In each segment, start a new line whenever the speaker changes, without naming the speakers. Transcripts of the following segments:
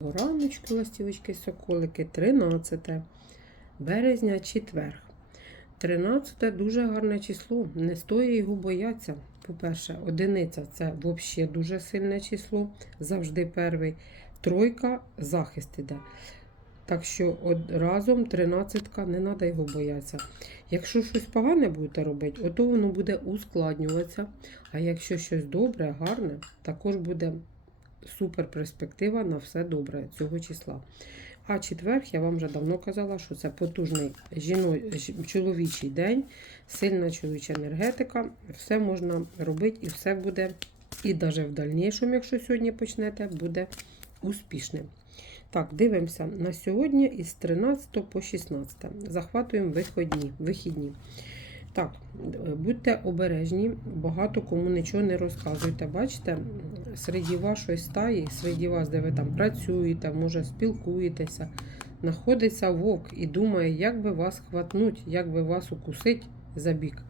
Раночки, ластівочки, соколики, 13 березня, четверг. 13 дуже гарне число. Не стоїть його боятися. По-перше, одиниця це взагалі дуже сильне число, завжди перший. Тройка захист іде. Так що от разом 13 не треба його боятися. Якщо щось погане будете робити, ото воно буде ускладнюватися. А якщо щось добре, гарне, також буде супер перспектива на все добре цього числа. А четверг, я вам вже давно казала, що це потужний жіно... чоловічий день, сильна чоловіча енергетика. Все можна робити і все буде, і навіть в дальнішому, якщо сьогодні почнете, буде успішним. Так, дивимося на сьогодні із 13 по 16. Захватуємо виходні, вихідні. Так, е, будьте обережні, багато кому нічого не розказуйте. Бачите, серед вашої стаї, серед вас, де ви там працюєте, може спілкуєтеся, знаходиться вовк і думає, як би вас хватнуть, як би вас укусить за бік.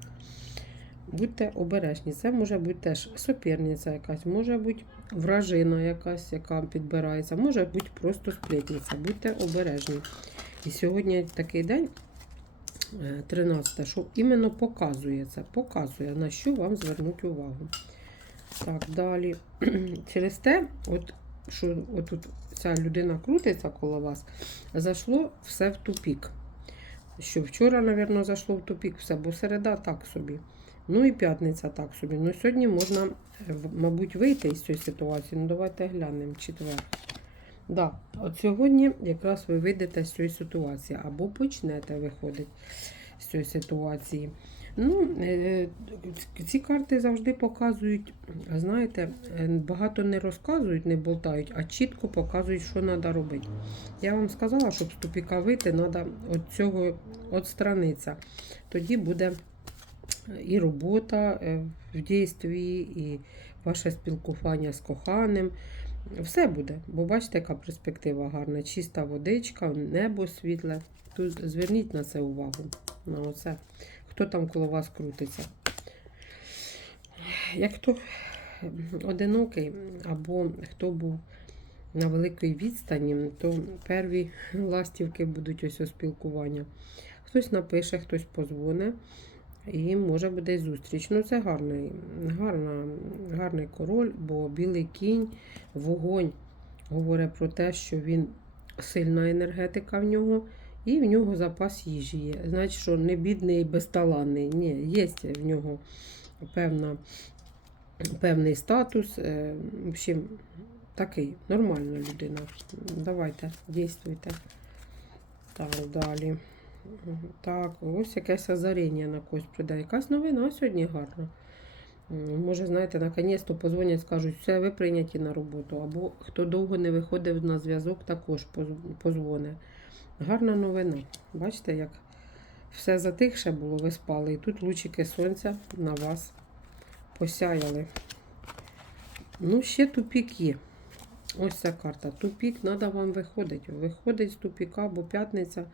Будьте обережні. Це може бути теж соперниця якась, може бути вражина якась, яка підбирається, може бути просто сплетниця. Будьте обережні. І сьогодні такий день, 13, що іменно показує це, показує, на що вам звернуть увагу. Так, далі. Через те, от, що отут ця людина крутиться коло вас, зайшло все в тупік. Що вчора, мабуть, зайшло в тупік все, бо середа так собі. Ну і п'ятниця так собі. Ну сьогодні можна, е, мабуть, вийти із цієї ситуації. Ну давайте глянемо четвер. Да, от сьогодні якраз ви вийдете з цієї ситуації або почнете виходити з цієї ситуації. Ну, е, ці карти завжди показують, знаєте, е, багато не розказують, не болтають, а чітко показують, що треба робити. Я вам сказала, щоб з тупіка вийти, треба від цього відстранитися. Тоді буде і робота е, в дійстві, і ваше спілкування з коханим. Все буде, бо бачите, яка перспектива гарна. Чиста водичка, небо світле. Тут зверніть на це увагу. На оце. Хто там коло вас крутиться. Як хто одинокий, або хто був на великій відстані, то перві ластівки будуть ось спілкування. Хтось напише, хтось позвоне. І може буде зустріч. Ну, це гарний, гарна, гарний король, бо білий кінь, вогонь говорить про те, що він сильна енергетика в нього, і в нього запас їжі є. Значить, що не бідний і безталанний. Ні, є в нього певна, певний статус. е, В общем, такий, нормальна людина. Давайте, дійствуйте. Так, далі. Так, ось якесь озаріння на когось прийде. Якась новина сьогодні гарна. Може, знаєте, наконець-то позвонять, скажуть, все, ви прийняті на роботу. Або хто довго не виходив на зв'язок, також поз- позвоне. Гарна новина. Бачите, як все затихше було, ви спали. І тут лучики сонця на вас посяяли. Ну, ще тупік є. Ось ця карта. Тупік, треба вам виходити. Виходить з тупіка, бо п'ятниця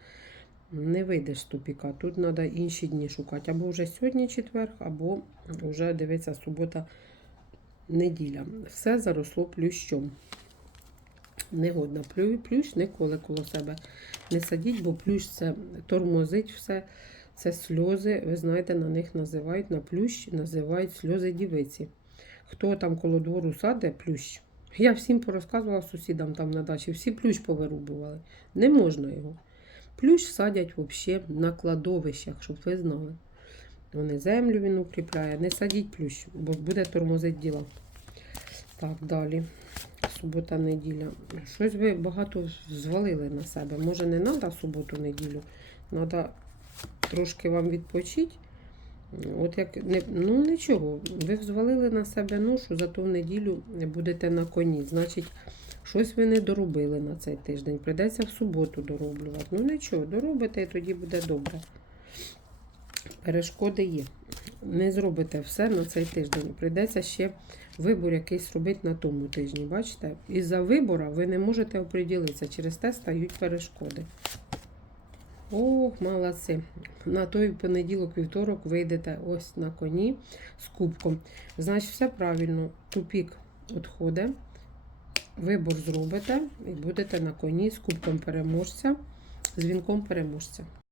не вийдеш з тупіка. Тут треба інші дні шукати. Або вже сьогодні четверг, або вже дивиться субота, неділя. Все заросло плющом. Негодна. Плю- Плющ ніколи коло себе не садіть, бо плющ це тормозить все. Це сльози, ви знаєте, на них називають, на плющ називають сльози дівиці. Хто там коло двору саде плющ? Я всім порозказувала сусідам там на дачі, всі плющ повирубували. Не можна його. Плющ садять взагалі на кладовищах, щоб ви знали. Вони землю він укріпляє. Не садіть плющ, бо буде тормозити діла. Так, далі. Субота, неділя. Щось ви багато звалили на себе. Може, не треба суботу-неділю. Треба трошки вам відпочити. От як не, ну нічого, ви взвалили на себе ношу, зато в неділю будете на коні. Значить, щось ви не доробили на цей тиждень. Придеться в суботу дороблювати. Ну нічого, доробите і тоді буде добре. Перешкоди є. Не зробите все на цей тиждень. Прийдеться ще вибор якийсь робити на тому тижні. Бачите? Із-за вибору ви не можете оприділитися. Через те стають перешкоди. Ох, молодці. На той понеділок, вівторок вийдете ось на коні з кубком. Значить, все правильно. Тупік відходить. Вибор зробите і будете на коні з кубком переможця, з вінком переможця.